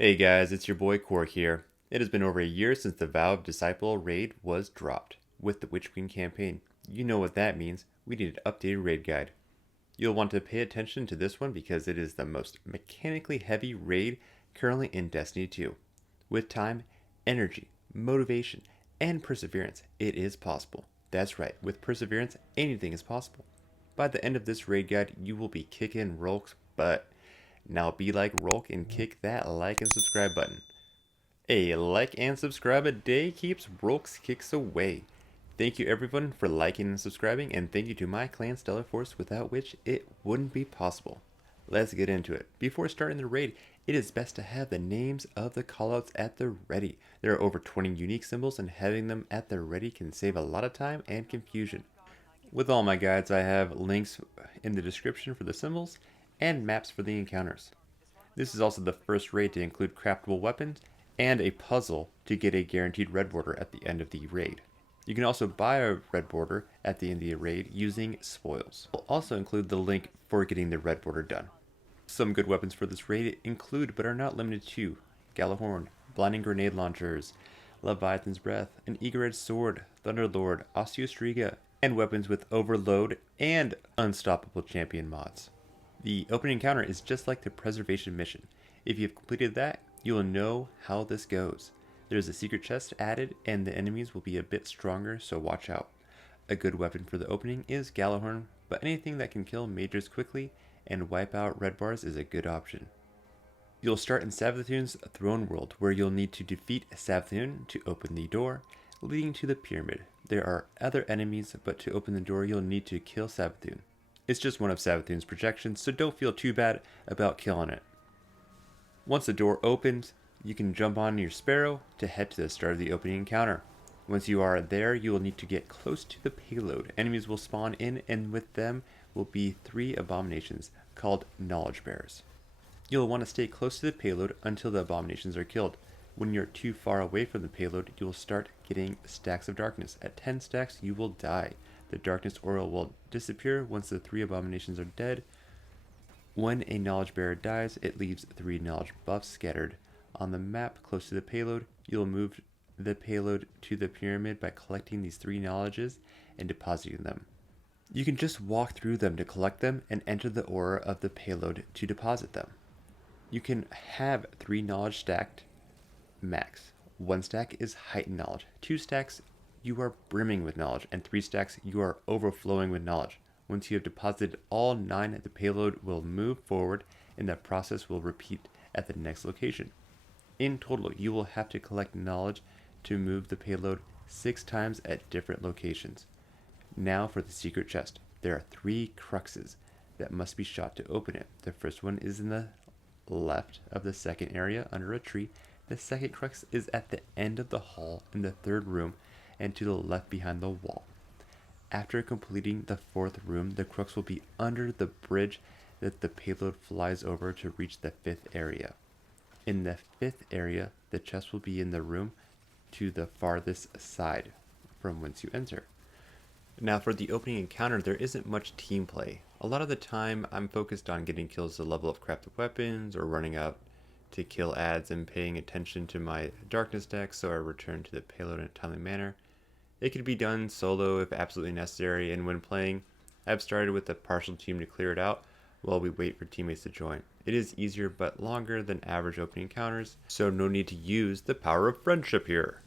Hey guys, it's your boy Cork here. It has been over a year since the Valve Disciple raid was dropped with the Witch Queen campaign. You know what that means. We need an updated raid guide. You'll want to pay attention to this one because it is the most mechanically heavy raid currently in Destiny 2. With time, energy, motivation, and perseverance, it is possible. That's right, with perseverance, anything is possible. By the end of this raid guide, you will be kicking Rolk's butt. Now be like Rolk and kick that like and subscribe button. A like and subscribe a day keeps Rolk's kicks away. Thank you everyone for liking and subscribing, and thank you to my clan Stellar Force, without which it wouldn't be possible. Let's get into it. Before starting the raid, it is best to have the names of the callouts at the ready. There are over 20 unique symbols, and having them at the ready can save a lot of time and confusion. With all my guides, I have links in the description for the symbols and maps for the encounters. This is also the first raid to include craftable weapons and a puzzle to get a guaranteed red border at the end of the raid. You can also buy a red border at the end of the raid using spoils. I'll also include the link for getting the red border done. Some good weapons for this raid include, but are not limited to, Galahorn, blinding grenade launchers, Leviathan's Breath, an Eager-Edged Sword, Thunderlord, Osteostriga, and weapons with Overload and Unstoppable Champion mods. The opening encounter is just like the Preservation mission. If you've completed that, you will know how this goes. There's a secret chest added, and the enemies will be a bit stronger, so watch out. A good weapon for the opening is Galahorn, but anything that can kill mages quickly and wipe out red bars is a good option. You'll start in Savathun's throne world, where you'll need to defeat Savathun to open the door leading to the pyramid. There are other enemies, but to open the door you'll need to kill Savathun. It's just one of Savathun's projections, so don't feel too bad about killing it. Once the door opens, you can jump on your Sparrow to head to the start of the opening encounter. Once you are there, you will need to get close to the payload. Enemies will spawn in, and with them will be 3 abominations called Knowledge Bearers. You'll want to stay close to the payload until the abominations are killed. When you're too far away from the payload, you'll start getting stacks of darkness. At 10 stacks, you will die. The darkness aura will disappear once the 3 abominations are dead. When a knowledge bearer dies, it leaves 3 knowledge buffs scattered on the map close to the payload. You'll move the payload to the pyramid by collecting these 3 knowledges and depositing them. You can just walk through them to collect them and enter the aura of the payload to deposit them. You can have 3 knowledge stacked max. 1 stack is heightened knowledge. 2 stacks you are brimming with knowledge, and 3 stacks you are overflowing with knowledge. Once you have deposited all 9, the payload will move forward, and the process will repeat at the next location. In total, you will have to collect knowledge to move the payload 6 times at different locations. Now for the secret chest. There are 3 cruxes that must be shot to open it. The first one is in the left of the second area under a tree. The second crux is at the end of the hall in the third room and to the left behind the wall. After completing the 4th room, the crux will be under the bridge that the payload flies over to reach the 5th area. In the 5th area, the chest will be in the room to the farthest side from whence you enter. Now for the opening encounter, there isn't much team play. A lot of the time I'm focused on getting kills to level up crafted weapons or running out to kill ads and paying attention to my darkness deck, so I return to the payload in a timely manner. It can be done solo if absolutely necessary, and when playing, I've started with a partial team to clear it out while we wait for teammates to join. It is easier but longer than average opening encounters, so no need to use the power of friendship here.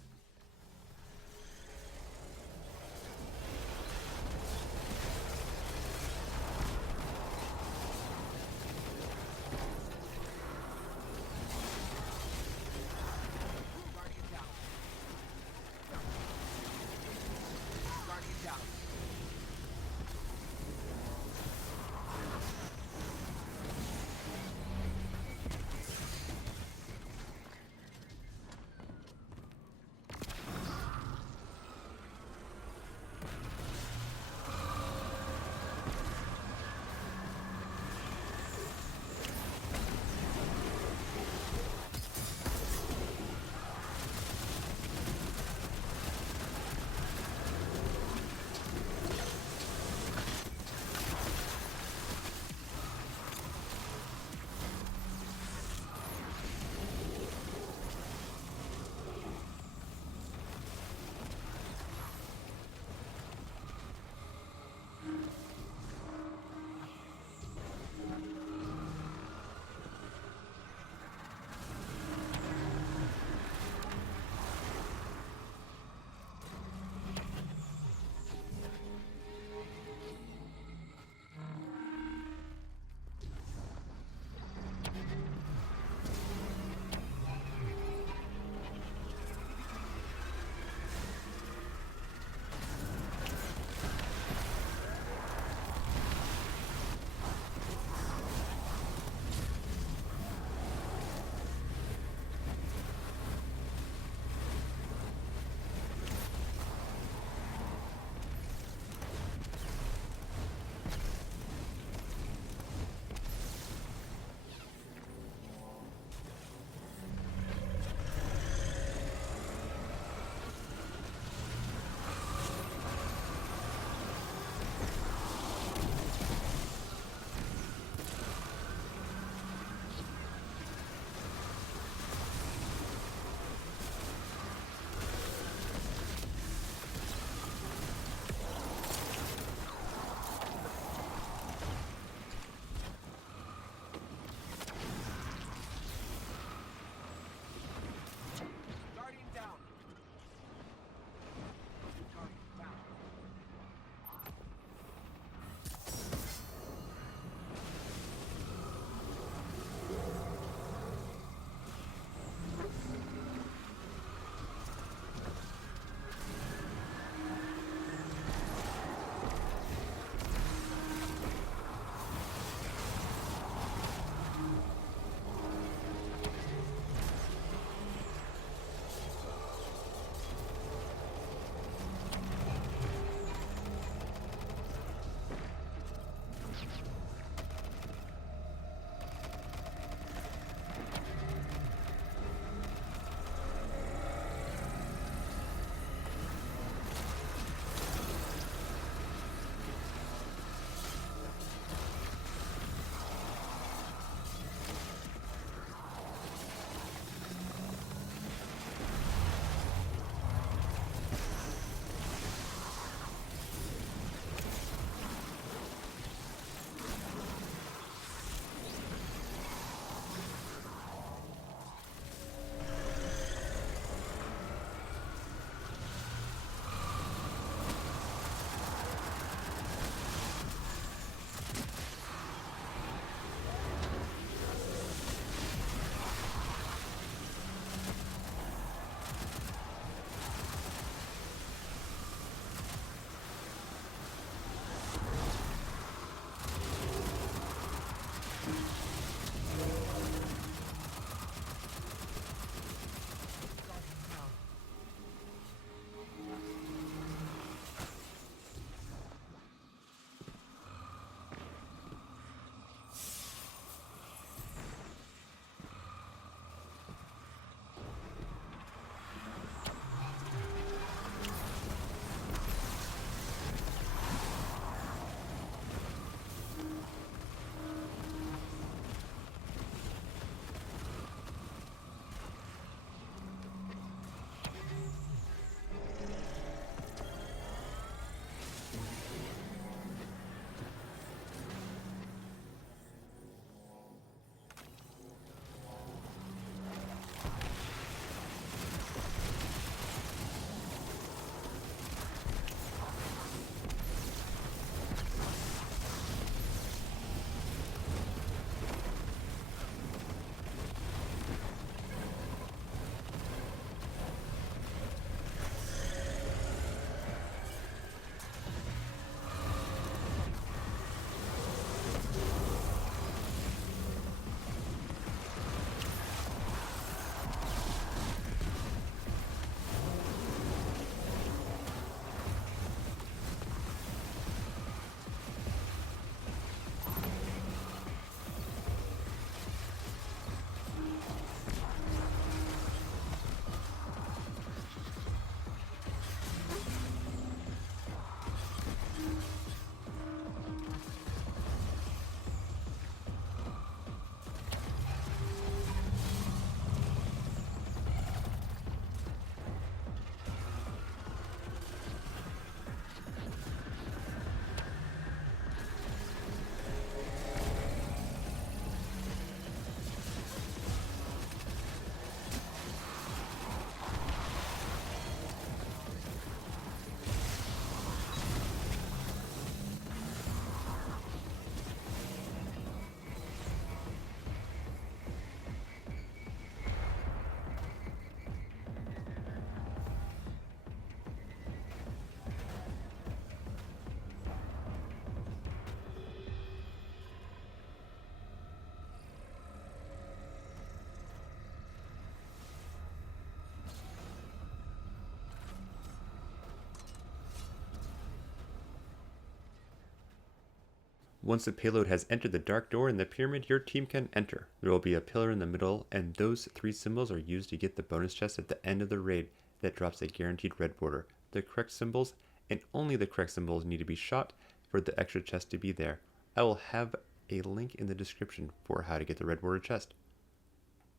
Once the payload has entered the dark door in the pyramid, your team can enter. There will be a pillar in the middle, and those 3 symbols are used to get the bonus chest at the end of the raid that drops a guaranteed red border. The correct symbols, and only the correct symbols, need to be shot for the extra chest to be there. I will have a link in the description for how to get the red border chest.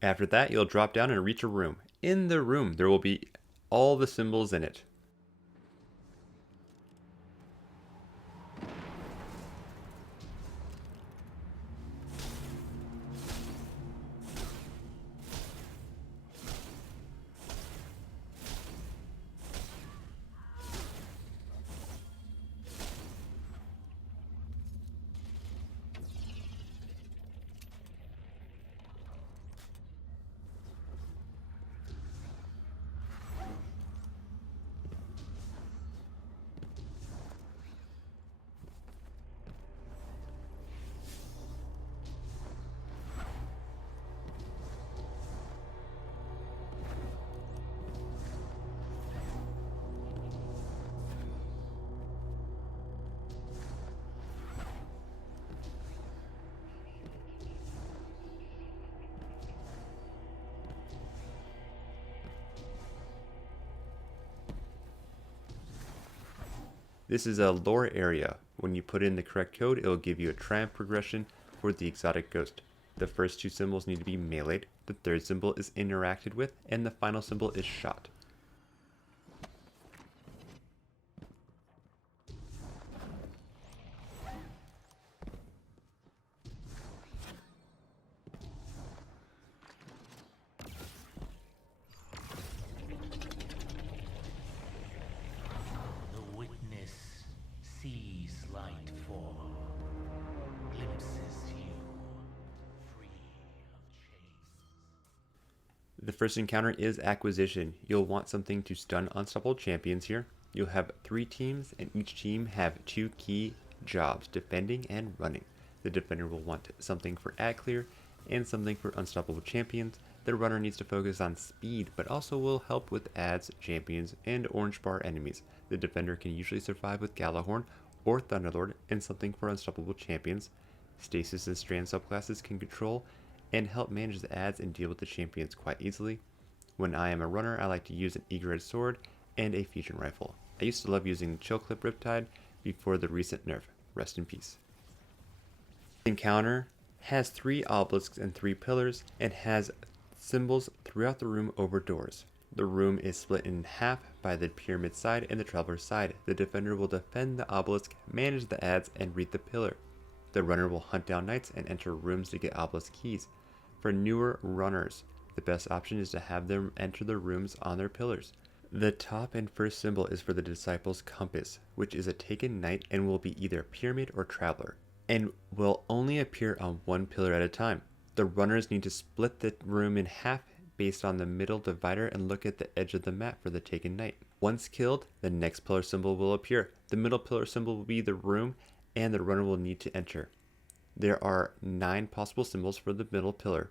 After that, you'll drop down and reach a room. In the room, there will be all the symbols in it. This is a lore area. When you put in the correct code, it will give you a triumph progression for the exotic ghost. The first 2 symbols need to be meleeed, the third symbol is interacted with, and the final symbol is shot. The first encounter is Acquisition. You'll want something to stun unstoppable champions here. You'll have 3 teams, and each team have 2 key jobs, defending and running. The defender will want something for ad clear and something for unstoppable champions. The runner needs to focus on speed, but also will help with ads, champions, and orange bar enemies. The defender can usually survive with Galahorn or Thunderlord and something for unstoppable champions. Stasis and Strand subclasses can control and help manage the ads and deal with the champions quite easily. When I am a runner, I like to use an Egret sword and a fusion rifle. I used to love using Chill Clip Riptide before the recent nerf. Rest in peace. The encounter has 3 obelisks and 3 pillars and has symbols throughout the room over doors. The room is split in half by the pyramid side and the traveler's side. The defender will defend the obelisk, manage the ads, and read the pillar. The runner will hunt down knights and enter rooms to get obelisk keys. For newer runners, the best option is to have them enter the rooms on their pillars. The top and first symbol is for the disciple's compass, which is a taken knight and will be either pyramid or traveler, and will only appear on 1 pillar at a time. The runners need to split the room in half based on the middle divider and look at the edge of the map for the taken knight. Once killed, the next pillar symbol will appear. The middle pillar symbol will be the room, and the runner will need to enter. There are 9 possible symbols for the middle pillar.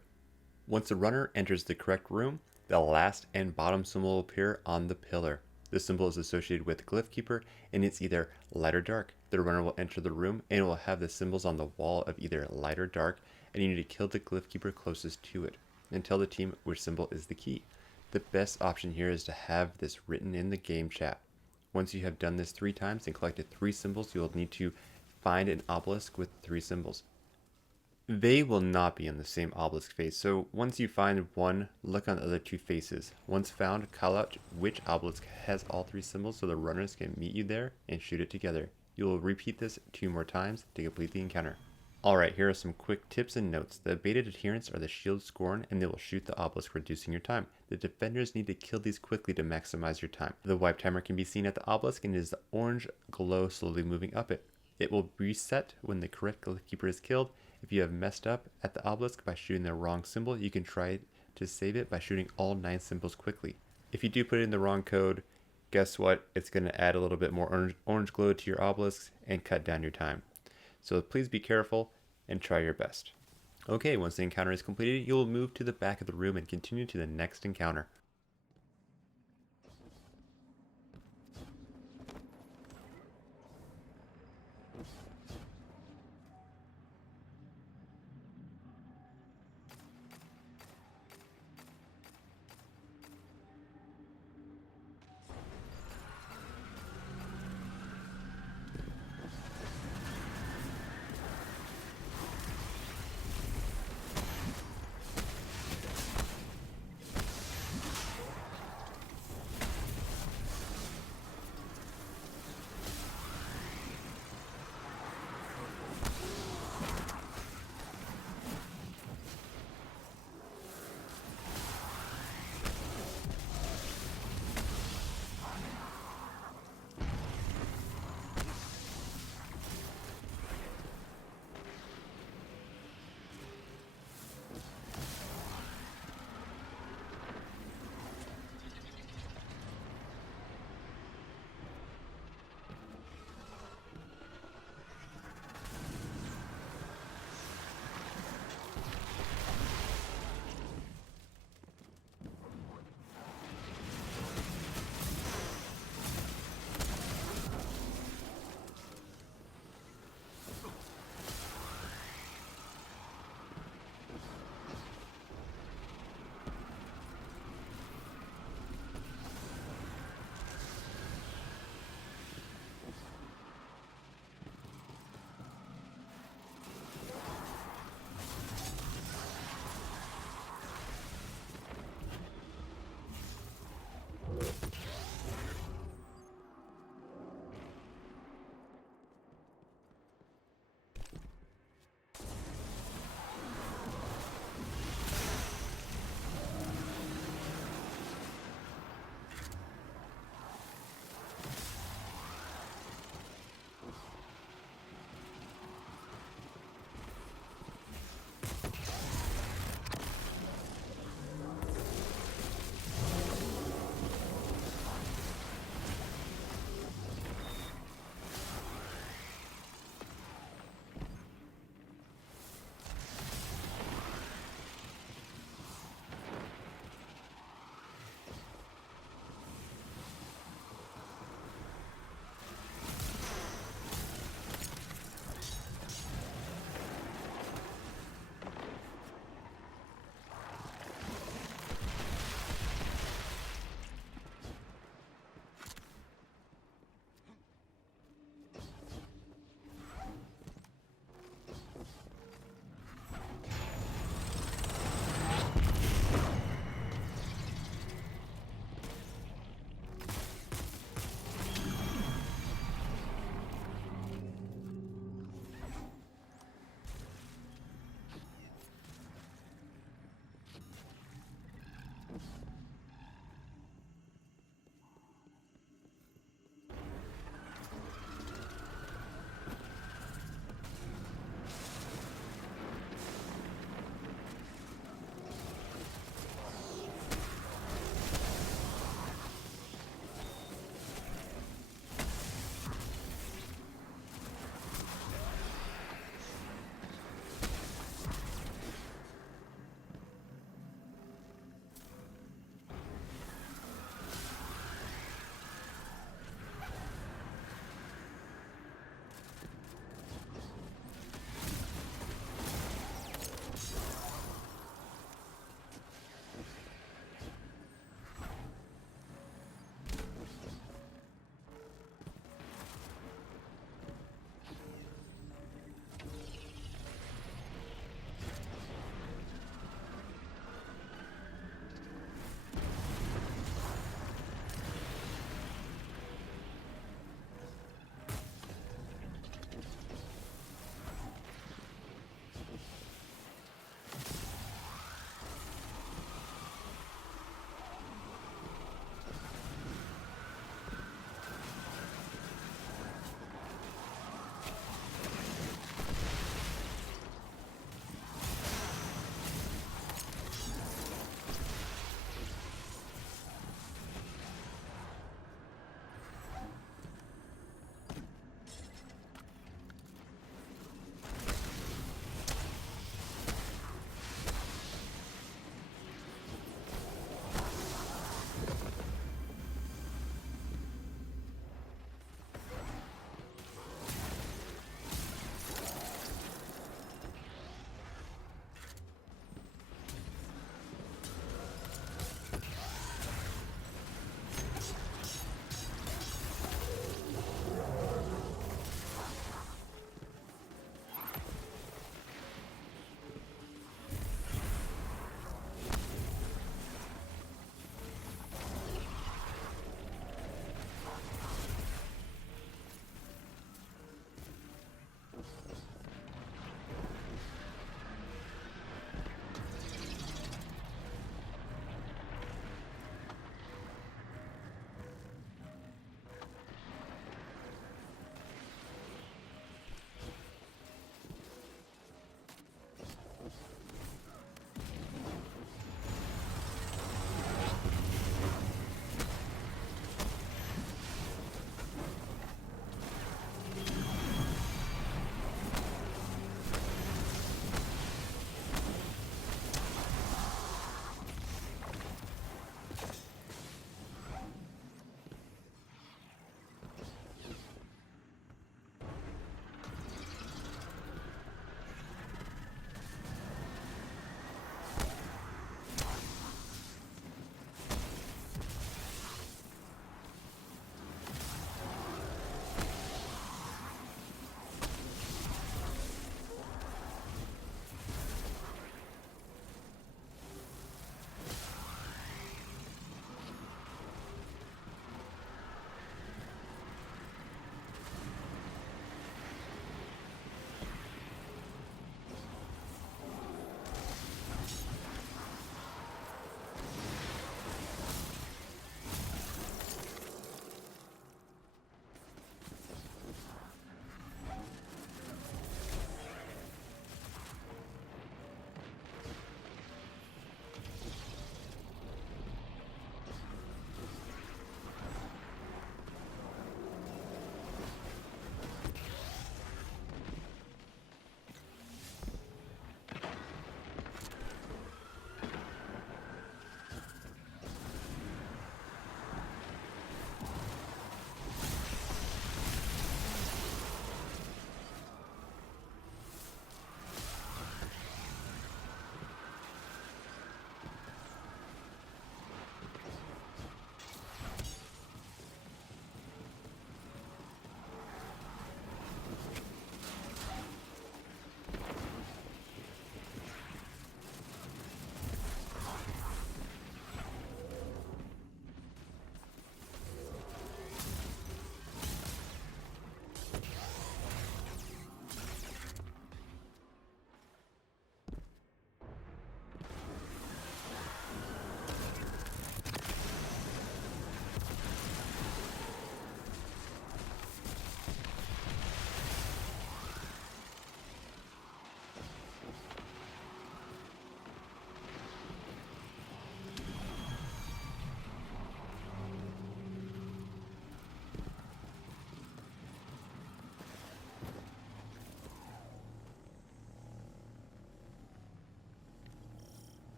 Once the runner enters the correct room, the last and bottom symbol will appear on the pillar. The symbol is associated with Glyphkeeper, and it's either light or dark. The runner will enter the room and it will have the symbols on the wall of either light or dark, and you need to kill the Glyphkeeper closest to it and tell the team which symbol is the key. The best option here is to have this written in the game chat. Once you have done this 3 times and collected 3 symbols, you will need to find an obelisk with 3 symbols. They will not be on the same obelisk face, so once you find one, look on the other 2 faces. Once found, call out which obelisk has all 3 symbols so the runners can meet you there and shoot it together. You will repeat this 2 more times to complete the encounter. Alright, here are some quick tips and notes. The baited adherents are the shield scorn, and they will shoot the obelisk, reducing your time. The defenders need to kill these quickly to maximize your time. The wipe timer can be seen at the obelisk, and it is the orange glow slowly moving up it. It will reset when the correct Glyphkeeper is killed. If you have messed up at the obelisk by shooting the wrong symbol, you can try to save it by shooting all 9 symbols quickly. If you do put in the wrong code, guess what? It's going to add a little bit more orange glow to your obelisks and cut down your time. So please be careful and try your best. Okay, once the encounter is completed, you will move to the back of the room and continue to the next encounter.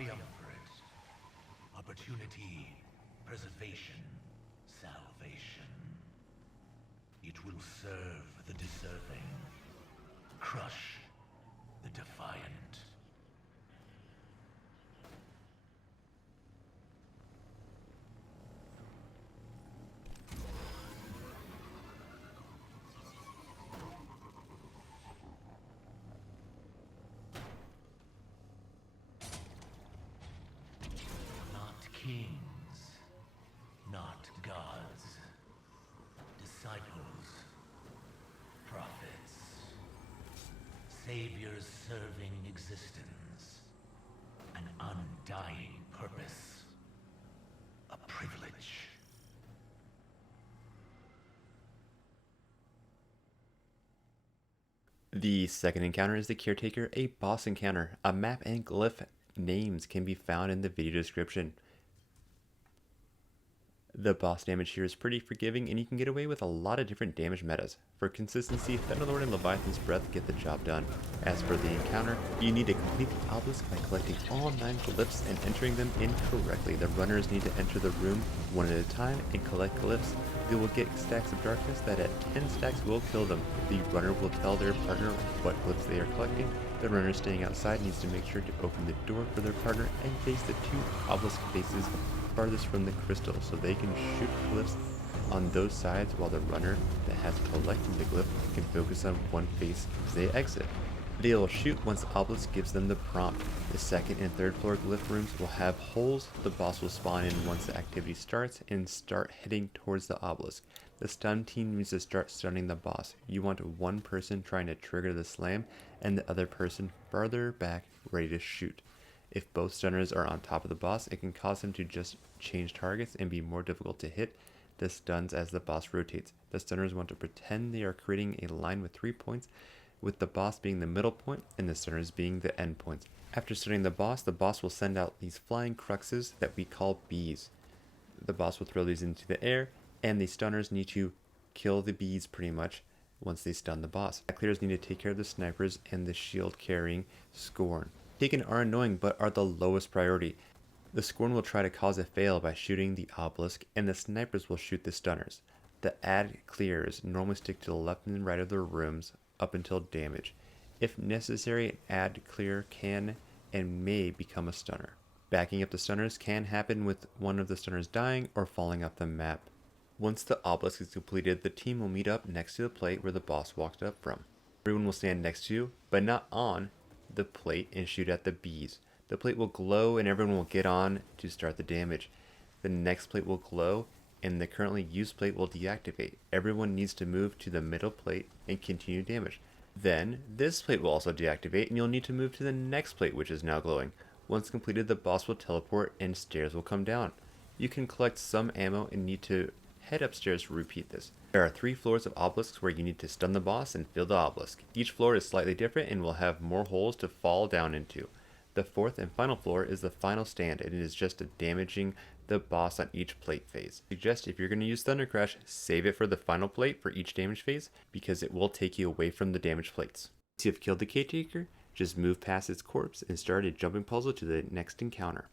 triumvirate. Opportunity, preservation, salvation. It will serve the deserving, crush the defiant. Not kings, not gods, disciples, prophets, saviors serving existence, an undying purpose, a privilege. The second encounter is the Caretaker, a boss encounter. A map and glyph names can be found in the video description. The boss damage here is pretty forgiving, and you can get away with a lot of different damage metas. For consistency, Thunderlord and Leviathan's Breath get the job done. As for the encounter, you need to complete the obelisk by collecting all 9 glyphs and entering them incorrectly. The runners need to enter the room one at a time and collect glyphs. They will get stacks of darkness that at 10 stacks will kill them. The runner will tell their partner what glyphs they are collecting. The runner staying outside needs to make sure to open the door for their partner and face the 2 obelisk faces farthest from the crystal so they can shoot glyphs on those sides, while the runner that has collected the glyph can focus on one face as they exit. They will shoot once the obelisk gives them the prompt. The second and third floor glyph rooms will have holes the boss will spawn in once the activity starts and start heading towards the obelisk. The stun team needs to start stunning the boss. You want one person trying to trigger the slam and the other person farther back ready to shoot. If both stunners are on top of the boss, it can cause them to just change targets and be more difficult to hit the stuns as the boss rotates. The stunners want to pretend they are creating a line with 3 points, with the boss being the middle point and the stunners being the end points. After stunning the boss will send out these flying cruxes that we call bees. The boss will throw these into the air, and the stunners need to kill the bees pretty much once they stun the boss. Clears need to take care of the snipers and the shield carrying Scorn. Taken are annoying but are the lowest priority. The Scorn will try to cause a fail by shooting the obelisk, and the snipers will shoot the stunners. The ad clears normally stick to the left and right of the rooms up until damage. If necessary, an ad clear can and may become a stunner. Backing up the stunners can happen with one of the stunners dying or falling off the map. Once the obelisk is completed, the team will meet up next to the plate where the boss walked up from. Everyone will stand next to, but not on, the plate and shoot at the bees. The plate will glow and everyone will get on to start the damage. The next plate will glow and the currently used plate will deactivate. Everyone needs to move to the middle plate and continue damage. Then this plate will also deactivate and you'll need to move to the next plate, which is now glowing. Once completed, the boss will teleport and stairs will come down. You can collect some ammo and need to head upstairs to repeat this. There are 3 floors of obelisks where you need to stun the boss and fill the obelisk. Each floor is slightly different and will have more holes to fall down into. The 4th and final floor is the final stand, and it is just damaging the boss on each plate phase. I suggest if you're going to use Thunder Crash, save it for the final plate for each damage phase, because it will take you away from the damage plates. Once you have killed the Caretaker, just move past its corpse and start a jumping puzzle to the next encounter.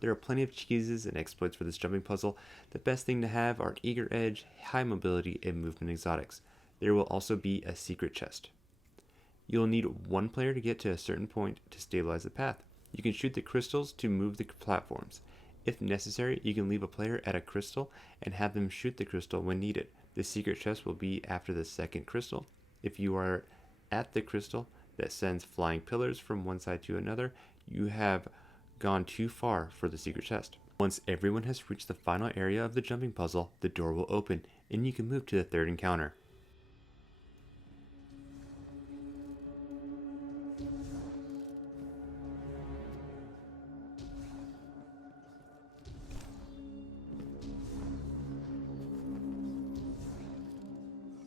There are plenty of cheeses and exploits for this jumping puzzle. The best thing to have are eager edge, high mobility, and movement exotics. There will also be a secret chest. You'll need one player to get to a certain point to stabilize the path. You can shoot the crystals to move the platforms. If necessary, you can leave a player at a crystal and have them shoot the crystal when needed. The secret chest will be after the second crystal. If you are at the crystal that sends flying pillars from one side to another, you have gone too far for the secret chest. Once everyone has reached the final area of the jumping puzzle, the door will open and you can move to the third encounter.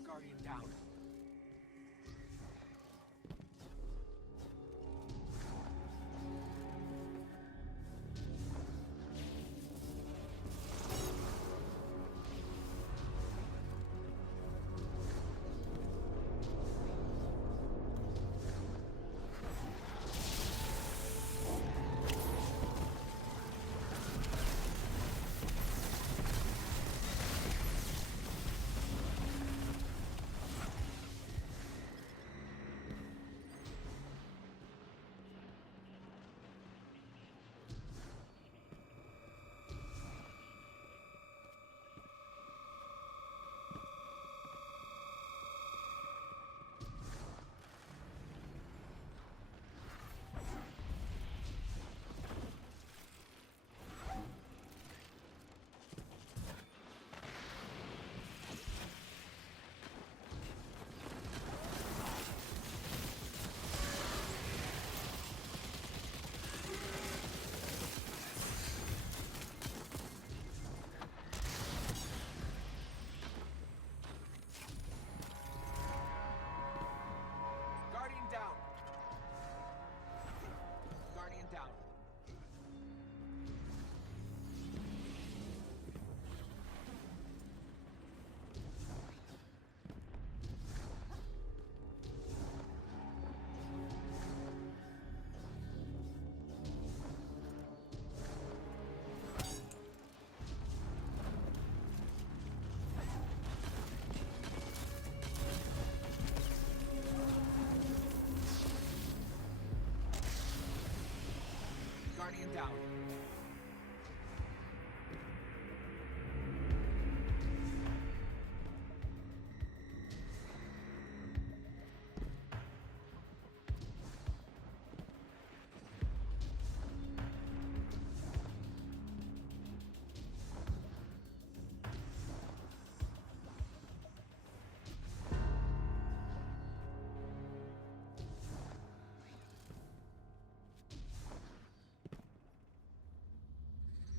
Guardian down. Guardian down. Guardian down. Guardian down.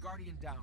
Guardian down.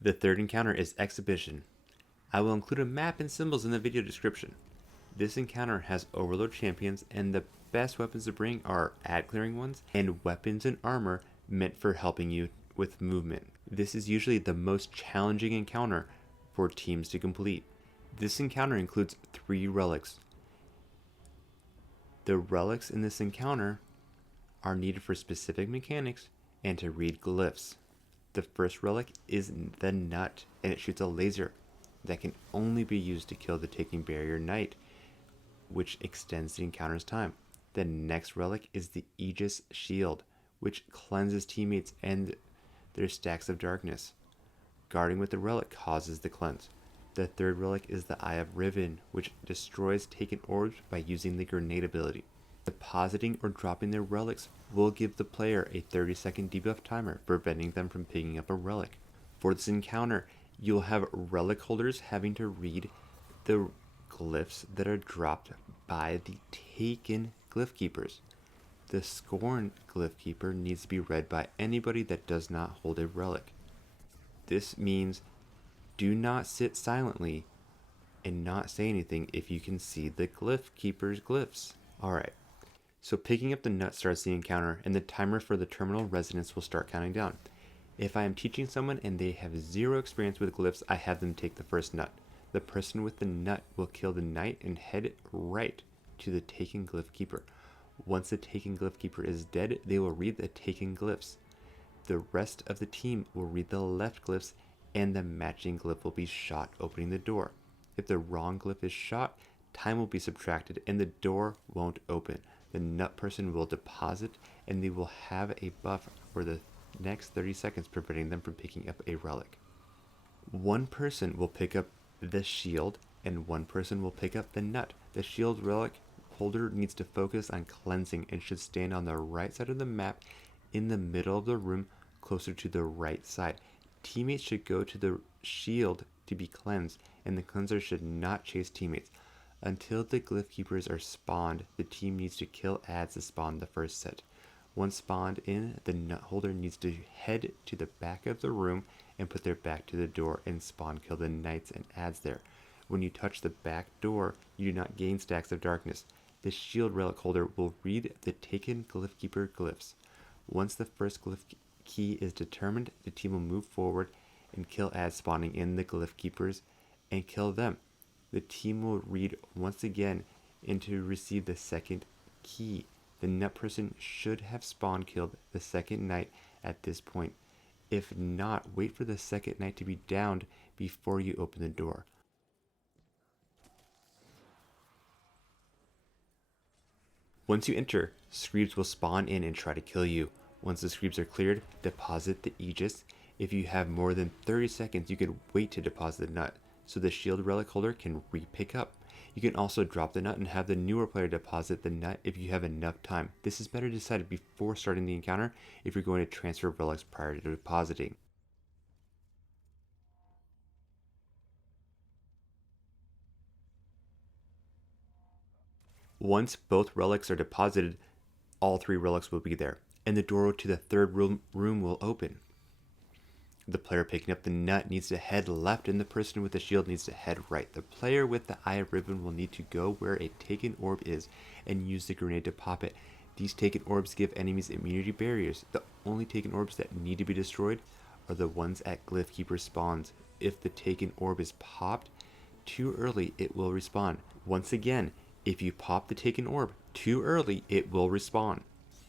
The third encounter is Exhibition. I will include a map and symbols in the video description. This encounter has Overlord champions, and the best weapons to bring are ad clearing ones and weapons and armor meant for helping you with movement. This is usually the most challenging encounter for teams to complete. This encounter includes 3 relics. The relics in this encounter are needed for specific mechanics and to read glyphs. The first relic is the Nut, and it shoots a laser that can only be used to kill the Taking Barrier Knight, which extends the encounter's time. The next relic is the Aegis Shield, which cleanses teammates and their stacks of darkness. Guarding with the relic causes the cleanse. The third relic is the Eye of Riven, which destroys taken orbs by using the grenade ability. Depositing or dropping their relics will give the player a 30-second debuff timer, preventing them from picking up a relic. For this encounter, you'll have relic holders having to read the glyphs that are dropped by the taken glyph keepers. The Scorn glyph keeper needs to be read by anybody that does not hold a relic. This means do not sit silently and not say anything if you can see the glyph keeper's glyphs. Alright, so picking up the Nut starts the encounter, and the timer for the terminal residence will start counting down. If I am teaching someone and they have 0 experience with glyphs, I have them take the first Nut. The person with the Nut will kill the Knight and head right to the taken glyph keeper. Once the taken glyph keeper is dead, they will read the taken glyphs. The rest of the team will read the left glyphs, and the matching glyph will be shot, opening the door. If the wrong glyph is shot, time will be subtracted and the door won't open. The Nut person will deposit, and they will have a buff for the next 30 seconds, preventing them from picking up a relic. One person will pick up the shield, and one person will pick up the Nut. The shield relic holder needs to focus on cleansing and should stand on the right side of the map in the middle of the room, closer to the right side. Teammates should go to the shield to be cleansed, and the cleanser should not chase teammates. Until the glyph keepers are spawned, the team needs to kill ads to spawn the first set. Once spawned in, the Nut holder needs to head to the back of the room and put their back to the door and spawn kill the knights and ads there. When you touch the back door, you do not gain stacks of darkness. The shield relic holder will read the taken glyph keeper glyphs. Once the first glyph key is determined, the team will move forward and kill ads spawning in the glyph keepers and kill them. The team will read once again and to receive the second key. The Nut person should have spawn killed the second Knight at this point. If not, wait for the second Knight to be downed before you open the door. Once you enter, Screebs will spawn in and try to kill you. Once the Screebs are cleared, deposit the Aegis. If you have more than 30 seconds, you could wait to deposit the Nut, so the shield relic holder can re-pick up. You can also drop the Nut and have the newer player deposit the Nut if you have enough time. This is better decided before starting the encounter if you're going to transfer relics prior to depositing. Once both relics are deposited, all 3 relics will be there, and the door to the third room will open. The player picking up the Nut needs to head left, and the person with the shield needs to head right. The player with the Eye of Ribbon will need to go where a taken orb is and use the grenade to pop it. These taken orbs give enemies immunity barriers. The only taken orbs that need to be destroyed are the ones at Glyph Keeper spawns. If the taken orb is popped too early, it will respawn. Once again, if you pop the taken orb too early, it will respawn.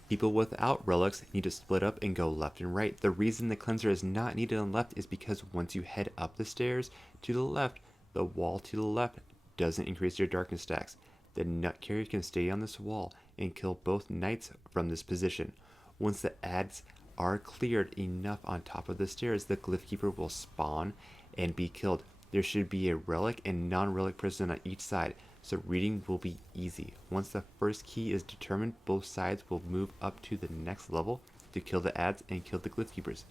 People without relics need to split up and go left and right. The reason the cleanser is not needed on left is because once you head up the stairs to the left, the wall to the left doesn't increase your darkness stacks. The Nut carrier can stay on this wall and kill both knights from this position. Once the ads are cleared enough on top of the stairs, the Glyph Keeper will spawn and be killed. There should be a relic and non-relic person on each side, so reading will be easy. Once the first key is determined, both sides will move up to the next level to kill the ads and kill the Glyph Keepers.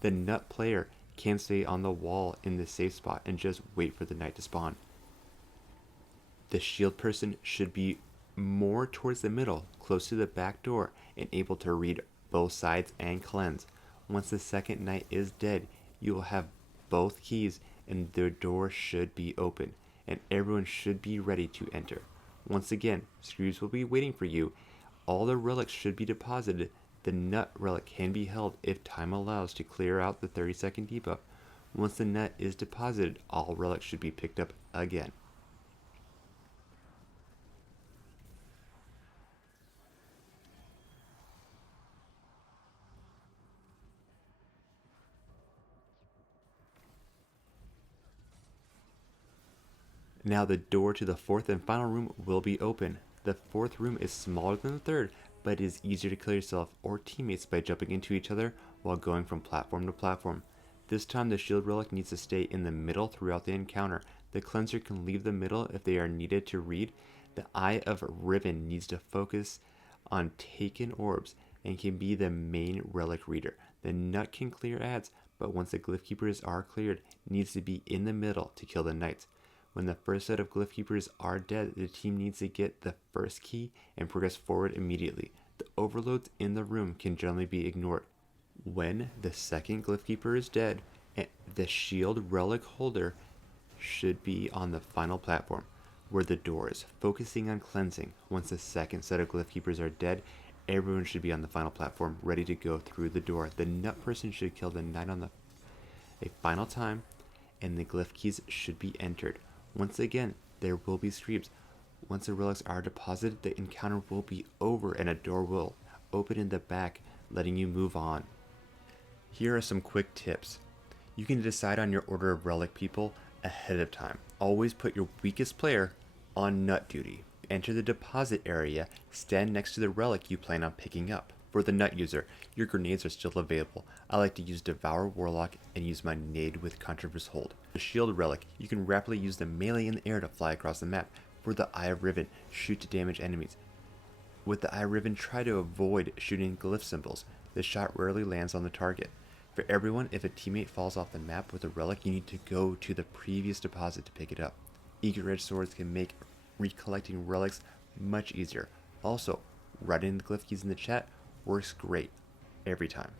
The Nut player can stay on the wall in the safe spot and just wait for the Knight to spawn. The shield person should be more towards the middle, close to the back door, and able to read both sides and cleanse. Once the second Knight is dead, you will have both keys and the door should be open, and everyone should be ready to enter. Once again, Screws will be waiting for you. All the relics should be deposited. The nut relic can be held if time allows to clear out the 30-second debuff. Once the nut is deposited, all relics should be picked up again. Now the door to the fourth and final room will be open. The fourth room is smaller than the third, but it is easier to kill yourself or teammates by jumping into each other while going from platform to platform. This time the shield relic needs to stay in the middle throughout the encounter. The cleanser can leave the middle if they are needed to read. The Eye of Riven needs to focus on taken orbs and can be the main relic reader. The nut can clear ads, but once the glyph keepers are cleared, it needs to be in the middle to kill the knights. When the first set of glyph keepers are dead, the team needs to get the first key and progress forward immediately. The overloads in the room can generally be ignored. When the second glyph keeper is dead, the shield relic holder should be on the final platform where the door is, focusing on cleansing. Once the second set of glyph keepers are dead, everyone should be on the final platform ready to go through the door. The nut person should kill the knight on a final time, and the glyph keys should be entered. Once again, there will be screams. Once the relics are deposited, the encounter will be over and a door will open in the back, letting you move on. Here are some quick tips. You can decide on your order of relic people ahead of time. Always put your weakest player on nut duty. Enter the deposit area, stand next to the relic you plan on picking up. For the nut user, your grenades are still available. I like to use Devour Warlock and use my nade with Controverse Hold. The shield relic, you can rapidly use the melee in the air to fly across the map. For the Eye of Riven, shoot to damage enemies. With the Eye of Riven, try to avoid shooting glyph symbols. The shot rarely lands on the target. For everyone, if a teammate falls off the map with a relic, you need to go to the previous deposit to pick it up. Eager Edge Swords can make recollecting relics much easier. Also, writing the glyph keys in the chat works great every time.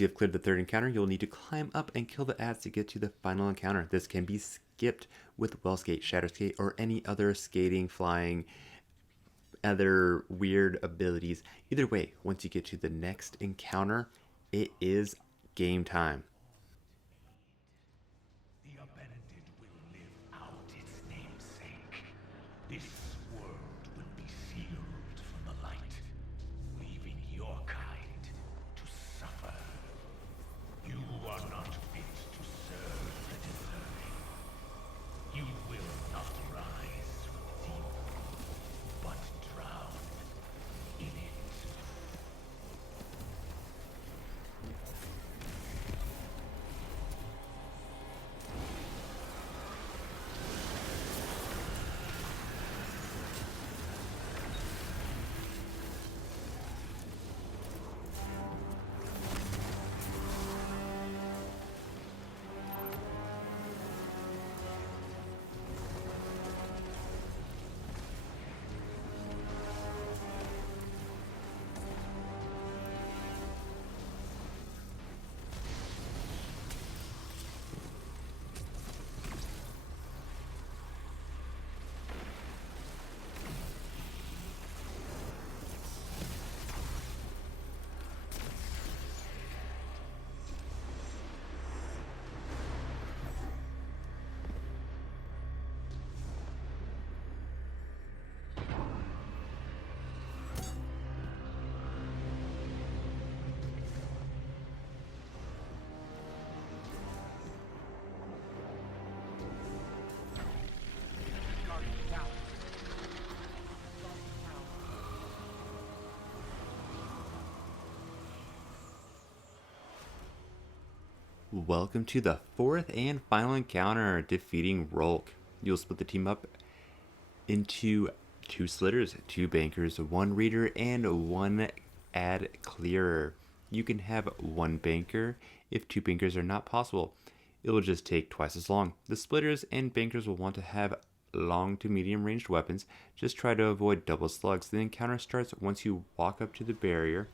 you have cleared the third encounter, you'll need to climb up and kill the ads to get to the final encounter. This can be skipped with Well Skate, Shadow Skate, or any other skating, flying, other weird abilities. Either way, once you get to the next encounter, it is game time. The abandoned will live out its namesake. This world will be sealed from the light, leaving your kind to suffer. You are not fit to serve the deserving. You will not rise from deep, but drown in it. Guardian down. Welcome to the fourth and final encounter, defeating Rolk. You'll split the team up into 2 slitters, 2 bankers, 1 reader, and 1 ad clearer. You can have 1 banker if 2 bankers are not possible. It will just take twice as long. The splitters and bankers will want to have long to medium ranged weapons. Just try to avoid double slugs. The encounter starts once you walk up to the barrier.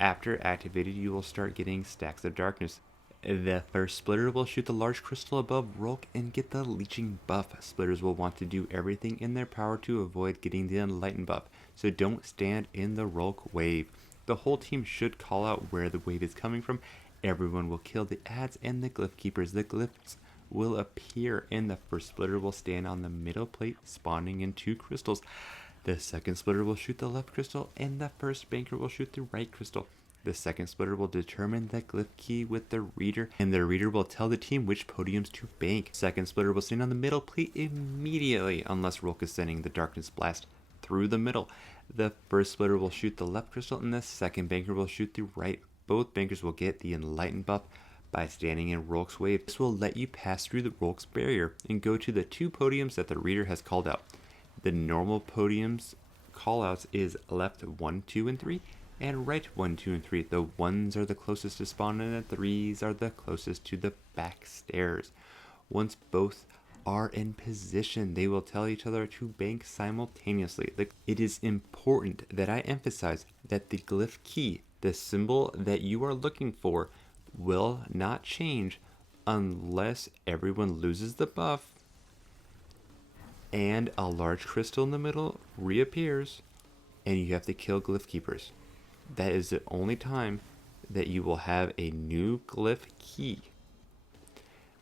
After activated, you will start getting stacks of darkness. The first splitter will shoot the large crystal above Rolk and get the leeching buff. Splitters will want to do everything in their power to avoid getting the enlighten buff, so don't stand in the Rolk wave. The whole team should call out where the wave is coming from. Everyone will kill the ads and the glyph keepers. The glyphs will appear and the first splitter will stand on the middle plate, spawning in 2 crystals. The second splitter will shoot the left crystal and the first banker will shoot the right crystal. The second splitter will determine the glyph key with the reader, and the reader will tell the team which podiums to bank. Second splitter will stand on the middle plate immediately, unless Rolk is sending the darkness blast through the middle. The first splitter will shoot the left crystal, and the second banker will shoot the right. Both bankers will get the enlightened buff by standing in Rolk's wave. This will let you pass through the Rolk's barrier and go to the 2 podiums that the reader has called out. The normal podiums callouts is left 1, 2, and 3. And right 1, 2, and 3. The 1s are the closest to spawn and the 3s are the closest to the back stairs. Once both are in position, they will tell each other to bank simultaneously. It is important that I emphasize that the glyph key, the symbol that you are looking for, will not change unless everyone loses the buff and a large crystal in the middle reappears and you have to kill glyph keepers. That is the only time that you will have a new glyph key.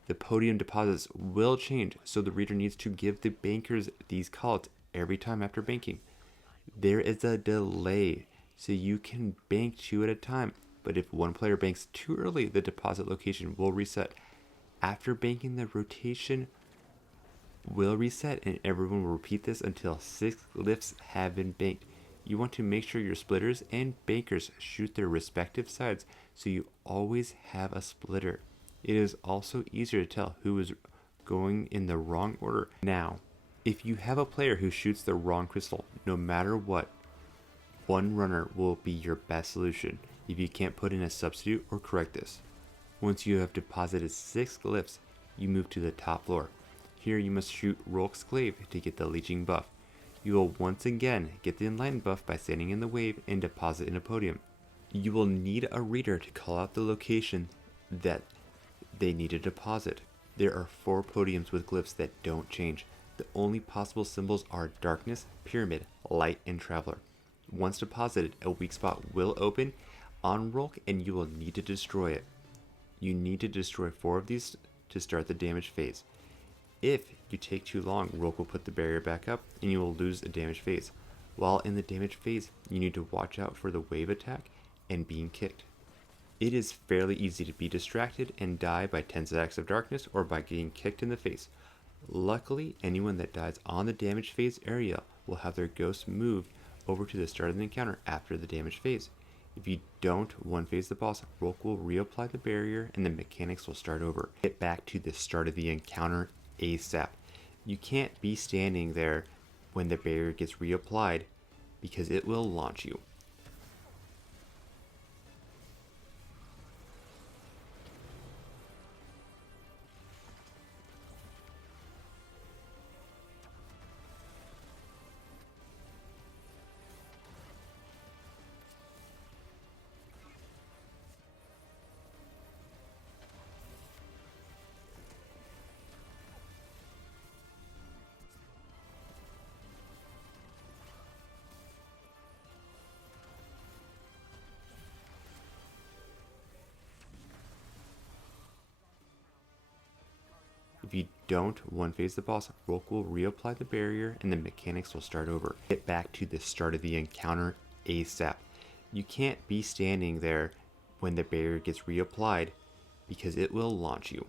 The podium deposits will change, so the reader needs to give the bankers these callouts every time after banking. There is a delay, so you can bank 2 at a time, but if one player banks too early, the deposit location will reset. After banking, the rotation will reset, and everyone will repeat this until 6 glyphs have been banked. You want to make sure your splitters and bankers shoot their respective sides, so you always have a splitter. It is also easier to tell who is going in the wrong order. Now, if you have a player who shoots the wrong crystal, no matter what, one runner will be your best solution if you can't put in a substitute or correct this. Once you have deposited 6 glyphs, you move to the top floor. Here you must shoot Rolk's glaive to get the leeching buff. You will once again get the enlightened buff by standing in the wave and deposit in a podium. You will need a reader to call out the location that they need to deposit. There are 4 podiums with glyphs that don't change. The only possible symbols are darkness, pyramid, light, and traveler. Once deposited, a weak spot will open on Rolk and you will need to destroy it. You need to destroy 4 of these to start the damage phase. If you take too long, Rolk will put the barrier back up and you will lose a damage phase. While in the damage phase, you need to watch out for the wave attack and being kicked. It is fairly easy to be distracted and die by 10 stacks of darkness or by getting kicked in the face. Luckily, anyone that dies on the damage phase area will have their ghost moved over to the start of the encounter after the damage phase. If you don't one-phase the boss, Rolk will reapply the barrier and the mechanics will start over. Get back to the start of the encounter ASAP. You can't be standing there when the barrier gets reapplied because it will launch you. If you don't one-phase the boss, Rolk will reapply the barrier and the mechanics will start over. Get back to the start of the encounter ASAP. You can't be standing there when the barrier gets reapplied because it will launch you.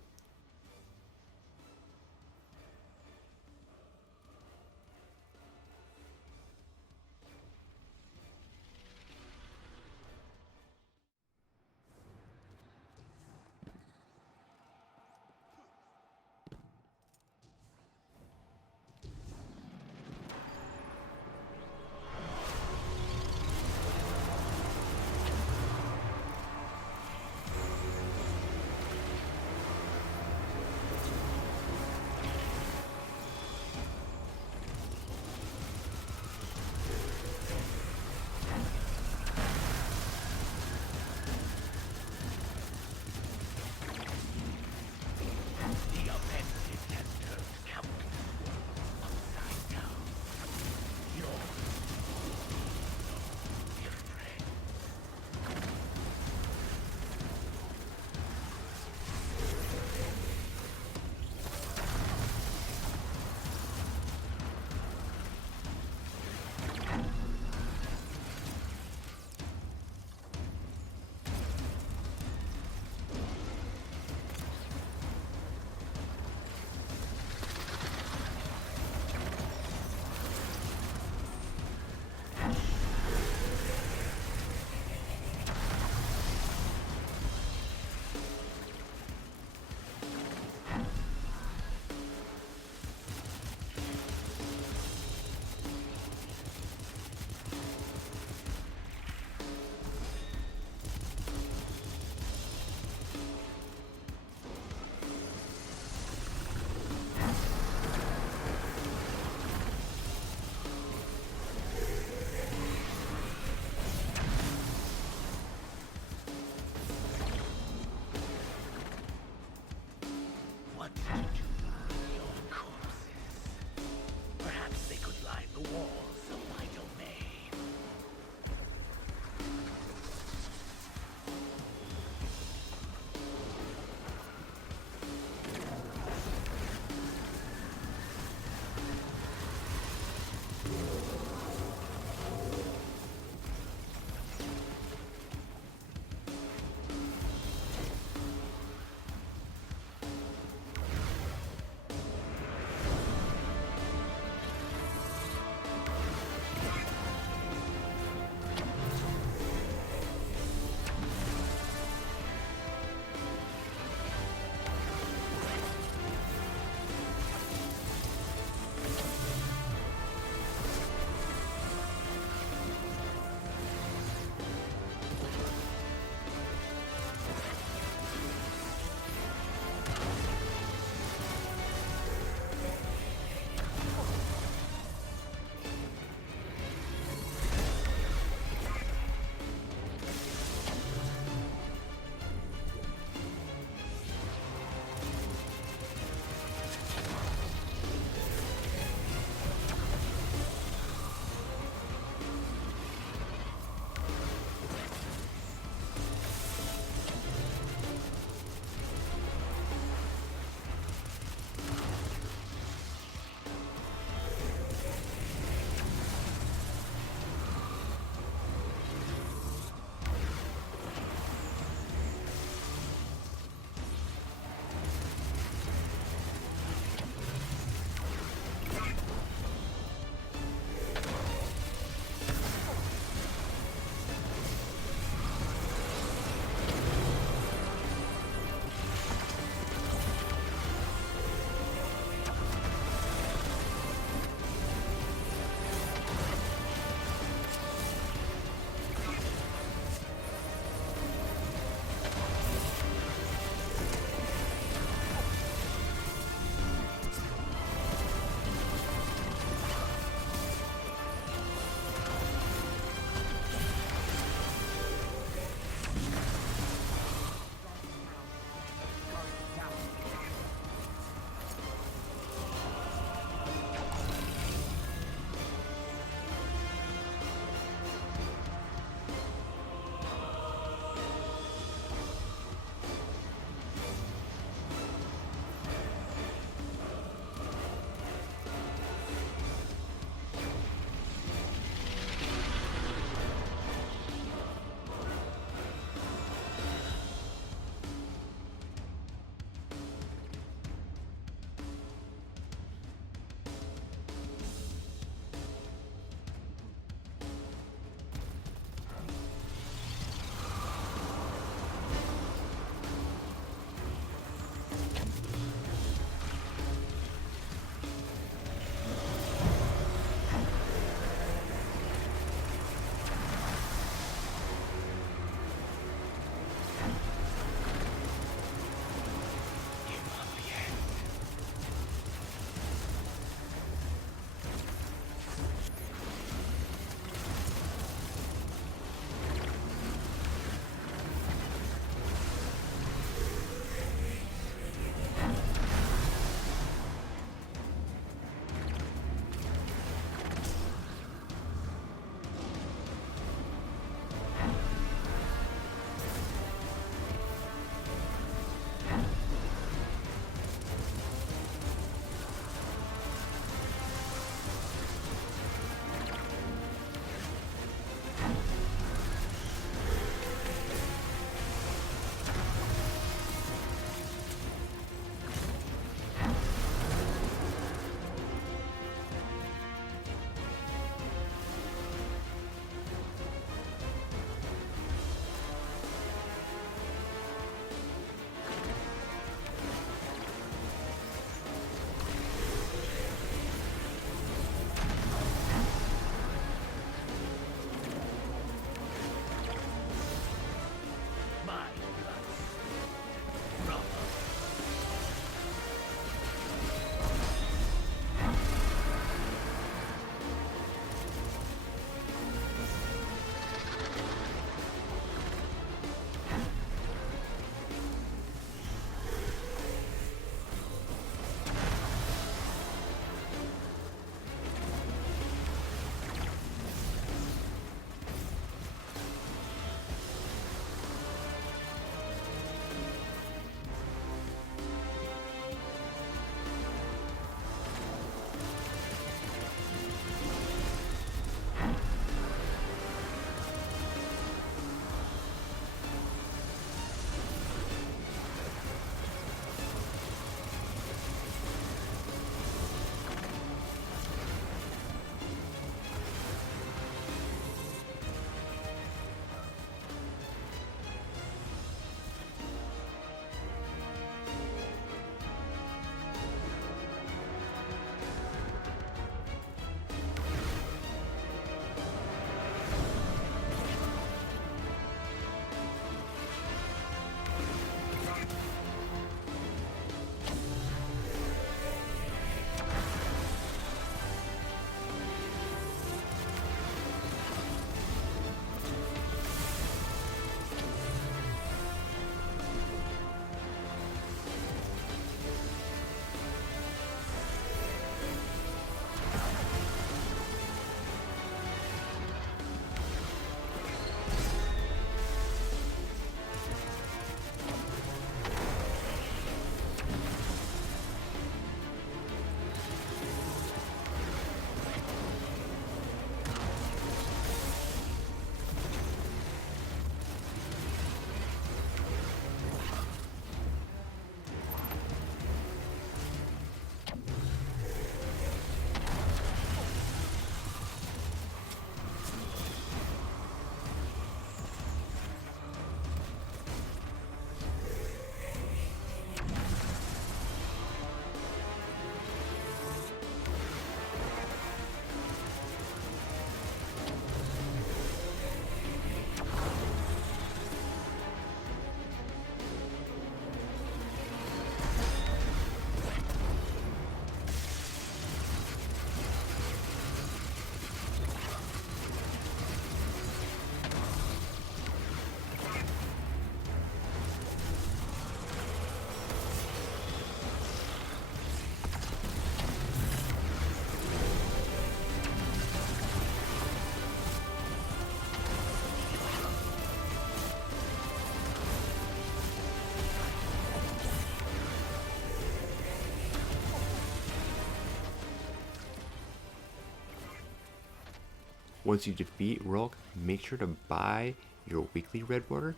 Once you defeat Rolk, make sure to buy your weekly red water.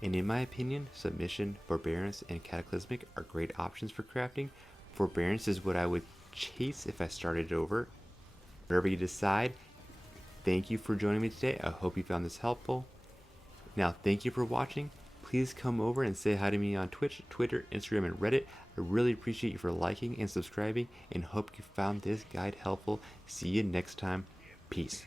And in my opinion, Submission, Forbearance, and Cataclysmic are great options for crafting. Forbearance is what I would chase if I started over. Whatever you decide, thank you for joining me today. I hope you found this helpful. Now, thank you for watching. Please come over and say hi to me on Twitch, Twitter, Instagram, and Reddit. I really appreciate you for liking and subscribing, and hope you found this guide helpful. See you next time. Peace.